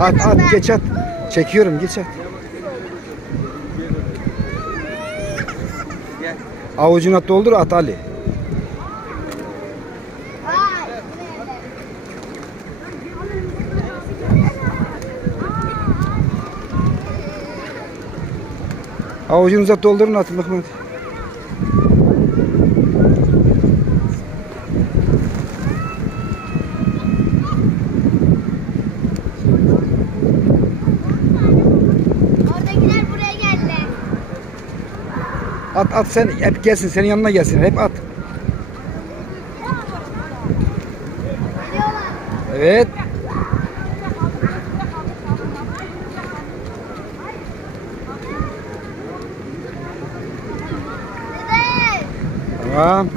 At geç at. Çekiyorum geç at. Avucuna doldur at Ali. Avucunuza doldurun atın bakın. Oradakiler buraya geldi. At sen hep gelsin senin yanına gelsin hep at. Geliyorlar. Evet. Dede. Tamam.